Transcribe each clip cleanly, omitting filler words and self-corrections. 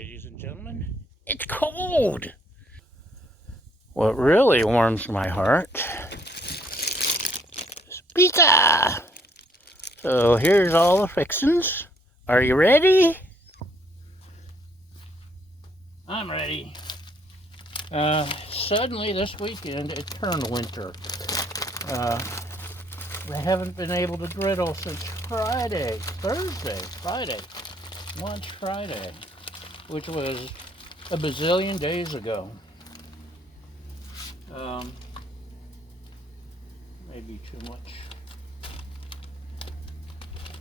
ladies and gentlemen. It's cold. What really warms my heart is pizza. So here's all the fixins. Are you ready? I'm ready. Suddenly this weekend it turned winter. I haven't been able to griddle since Friday, lunch Friday, which was a bazillion days ago. Maybe too much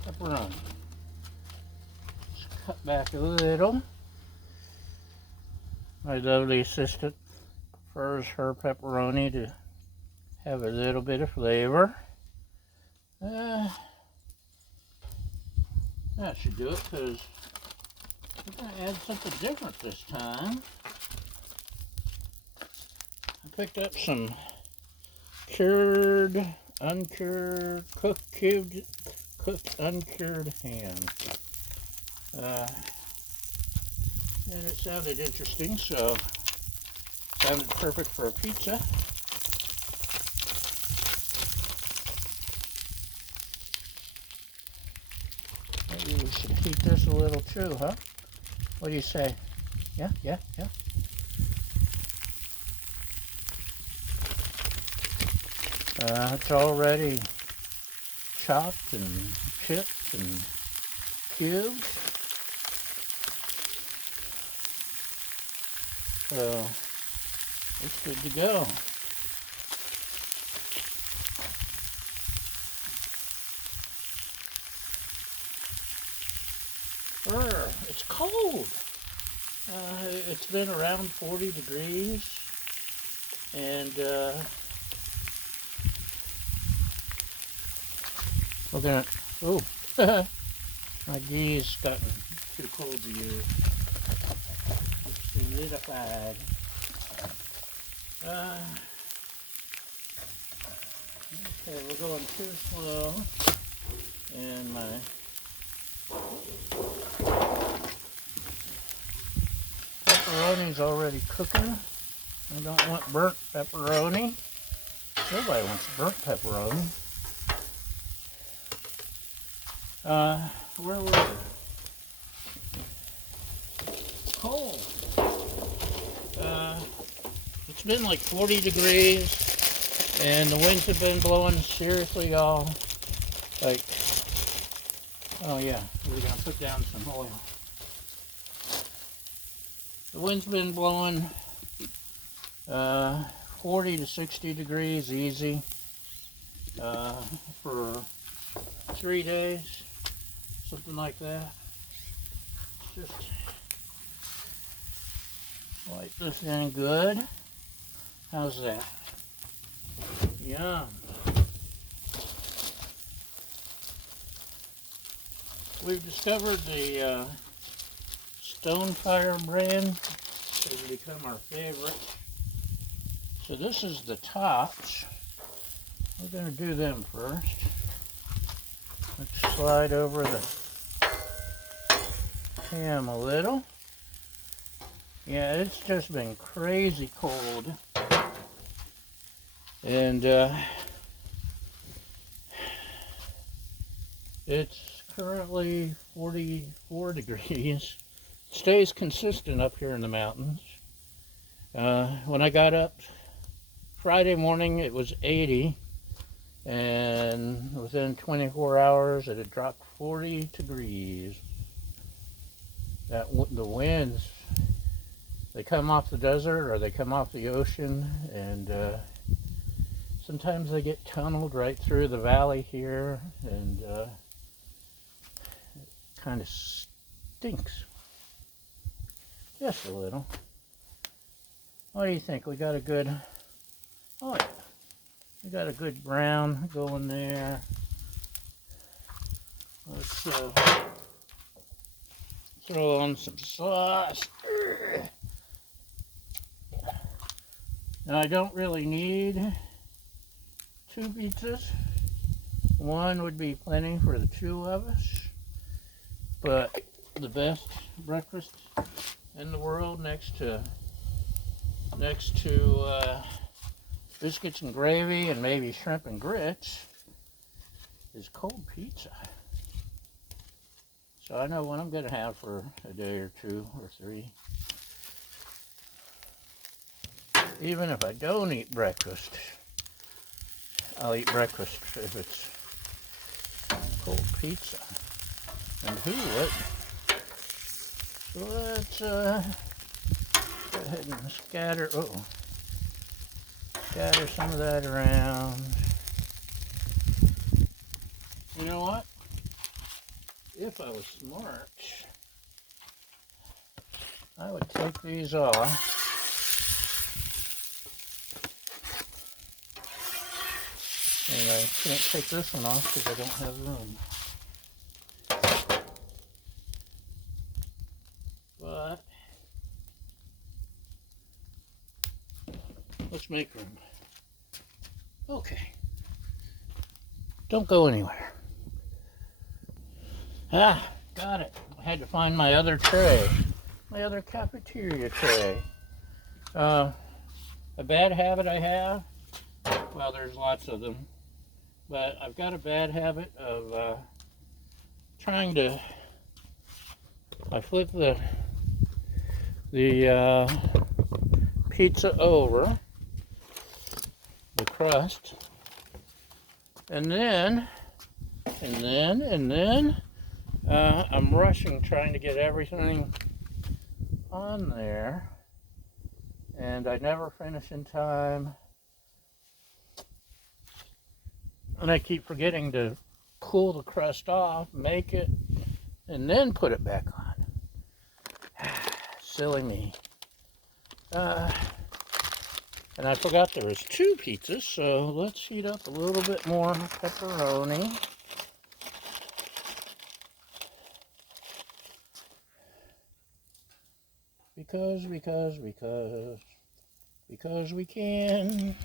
pepperoni. Just cut back a little. My lovely assistant prefers her pepperoni to have a little bit of flavor. That should do it, because we're going to add something different this time. I picked up some cured, uncured, cooked, uncured ham. And it sounded interesting, so sounded perfect for a pizza. Maybe we should heat this a little too, huh? What do you say? Yeah. It's already chopped and chipped and cubed. So it's good to go. It's cold. It's been around 40 degrees, and we're gonna. Oh, my gee's gotten too cold to use. It's solidified. Okay, we're going too slow, and my pepperoni's already cooking. I don't want burnt pepperoni. Nobody wants burnt pepperoni. Where were we? Cold. It's been like 40 degrees, and the winds have been blowing seriously all, like, oh yeah, we're gonna put down some oil. The wind's been blowing 40 to 60 degrees easy for 3 days, something like that. Just light this in good. How's that? Yum. We've discovered the Stonefire brand has become our favorite. So this is the tops. We're going to do them first. Let's slide over the ham a little. Yeah, it's just been crazy cold. And it's currently 44 degrees. It stays consistent up here in the mountains. When I got up Friday morning, it was 80, and within 24 hours it had dropped 40 degrees. The winds, they come off the desert or they come off the ocean, and sometimes they get tunneled right through the valley here, and it kind of stinks. Just a little. What do you think? We got a good, oh yeah, we got a good brown going there. Let's throw on some sauce. Now I don't really need 2 pizzas. One would be plenty for the 2 of us. But the best breakfast in the world next to biscuits and gravy and maybe shrimp and grits is cold pizza. So I know what I'm going to have for a day or 2 or 3. Even if I don't eat breakfast, I'll eat breakfast if it's cold pizza. And who would? So let's go ahead and scatter some of that around. You know what? If I was smart, I would take these off. And I can't take this one off because I don't have room. But let's make room. Okay. Don't go anywhere. Ah, got it. I had to find my other tray. My other cafeteria tray. A bad habit I have, well, there's lots of them, but I've got a bad habit of trying to, I flip the pizza over, the crust, and then I'm rushing trying to get everything on there, and I never finish in time, and I keep forgetting to cool the crust off, make it, and then put it back on. Silly me. And I forgot there was 2 pizzas, so let's heat up a little bit more pepperoni. Because we can. Because we can.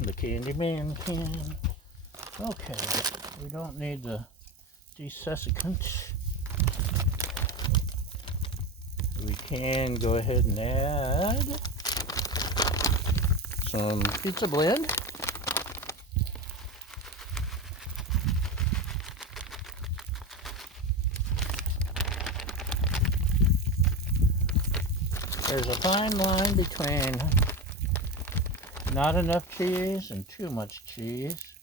The Candyman can. Okay, we don't need the desiccant. We can go ahead and add some pizza blend. There's a fine line between not enough cheese and too much cheese.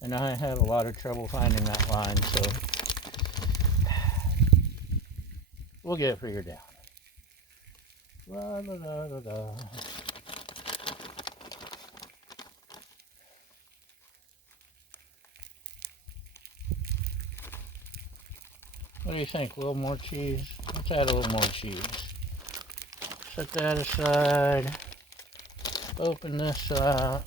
And I have a lot of trouble finding that line, so we'll get it figured out. La, la, la, la, la. What do you think? A little more cheese? Let's add a little more cheese. Set that aside. Open this up.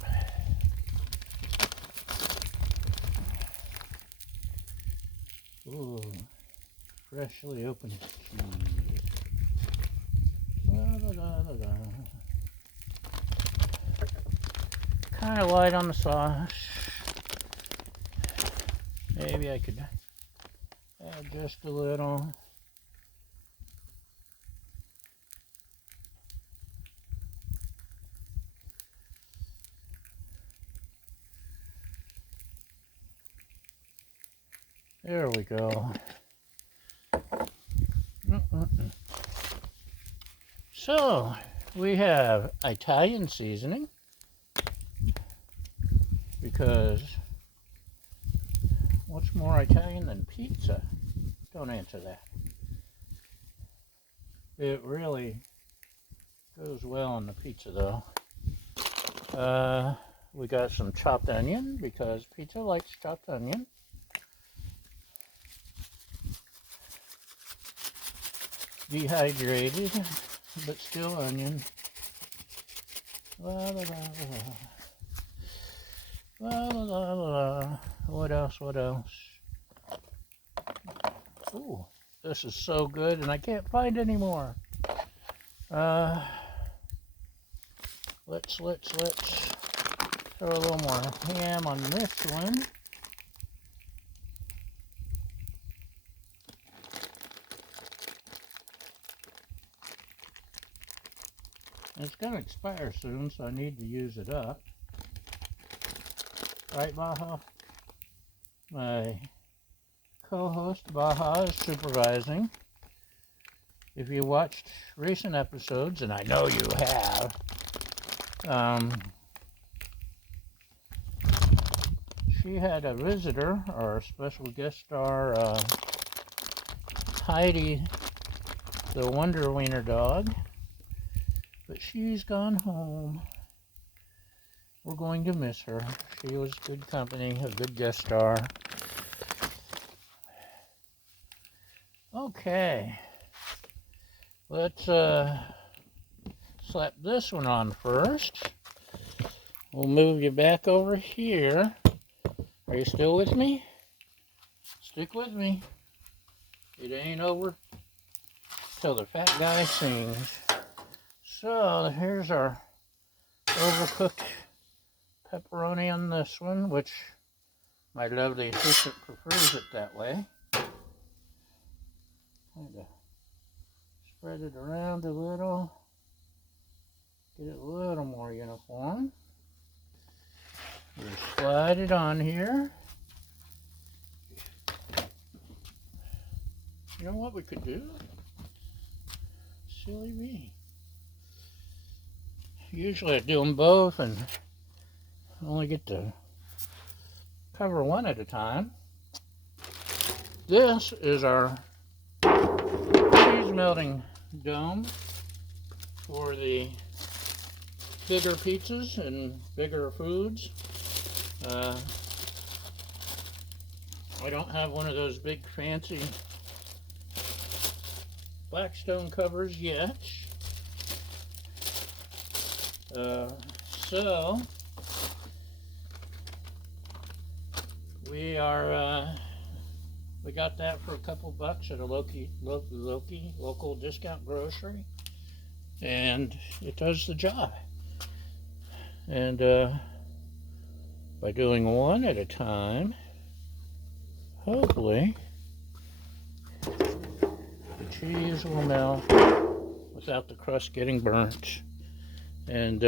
Ooh, freshly opened cheese. La, la, la, la, la. Kind of light on the sauce. Maybe I could add just a little. There we go. So, we have Italian seasoning, because what's more Italian than pizza? Don't answer that. It really goes well on the pizza though. We got some chopped onion, because pizza likes chopped onion. Dehydrated, but still onion. La la la la. La la la la. What else? What else? Ooh, this is so good, and I can't find any more. Let's throw a little more ham on this one. It's going to expire soon, so I need to use it up. Right, Baja? My co-host, Baja, is supervising. If you watched recent episodes, and I know you have, she had a visitor, or special guest star, Heidi, the Wonder Wiener dog, but she's gone home. We're going to miss her. She was good company, a good guest star. Okay, let's slap this one on first. We'll move you back over here. Are you still with me? Stick with me. It ain't over till the fat guy sings. So here's our overcooked pepperoni on this one, which my lovely assistant prefers it that way. Kind of spread it around a little, get it a little more uniform. We'll slide it on here. You know what we could do? Silly me. Usually I do them both and only get to cover one at a time. This is our cheese melting dome for the bigger pizzas and bigger foods. I don't have one of those big fancy Blackstone covers yet. So we got that for a couple bucks at a local discount grocery, and it does the job. And by doing one at a time, hopefully the cheese will melt without the crust getting burnt. And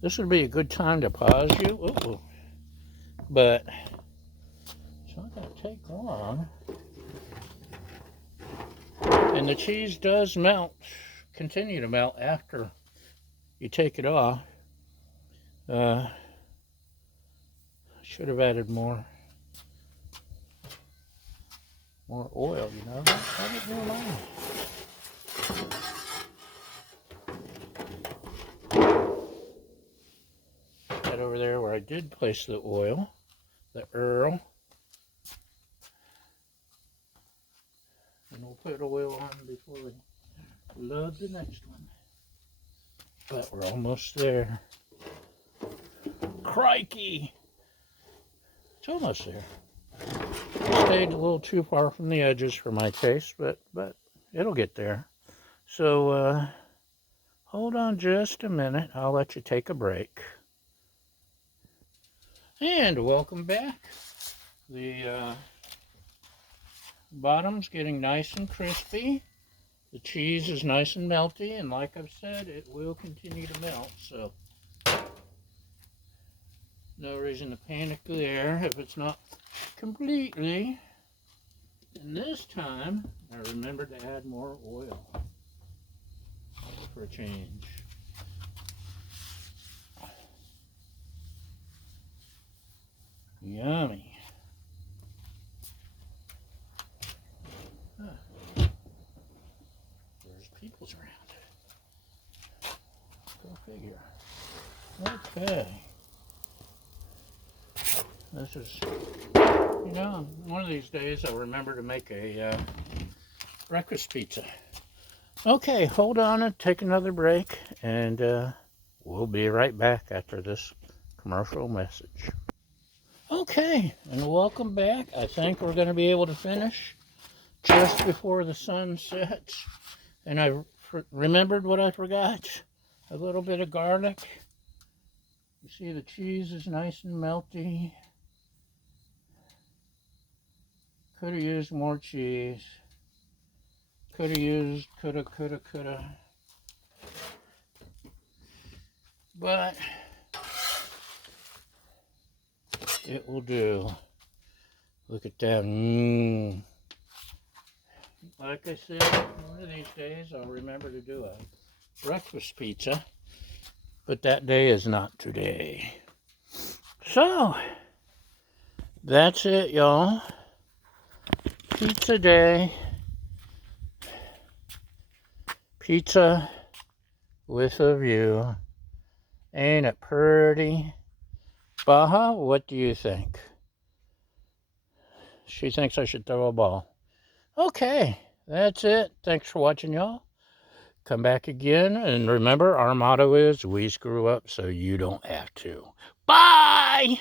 this would be a good time to pause you. Ooh. But it's not going to take long. And the cheese does melt, continue to melt after you take it off. Should have added more oil, you know. How did it go That over there where I did place the oil, the Earl. And we'll put oil on before we load the next one. But we're almost there. Crikey! It's almost there. Stayed a little too far from the edges for my taste, but it'll get there. So hold on just a minute. I'll let you take a break. And welcome back. The bottom's getting nice and crispy. The cheese is nice and melty, and like I've said, it will continue to melt, so no reason to panic there if it's not completely. And this time, I remembered to add more oil for a change. Yummy. There's peoples around. Go figure. Okay. This is, you know, one of these days I'll remember to make a breakfast pizza. Okay, hold on and take another break, and we'll be right back after this commercial message. Okay, and welcome back. I think we're going to be able to finish just before the sun sets. And I remembered what I forgot. A little bit of garlic. You see the cheese is nice and melty. Could have used more cheese. Coulda. but it will do. Look at that. Like I said, one of these days I'll remember to do a breakfast pizza, but that day is not today. So, that's it, y'all. Pizza day. Pizza with a view. Ain't it pretty? Baja, what do you think? She thinks I should throw a ball. Okay, that's it. Thanks for watching, y'all. Come back again, and remember, our motto is, we screw up so you don't have to. Bye!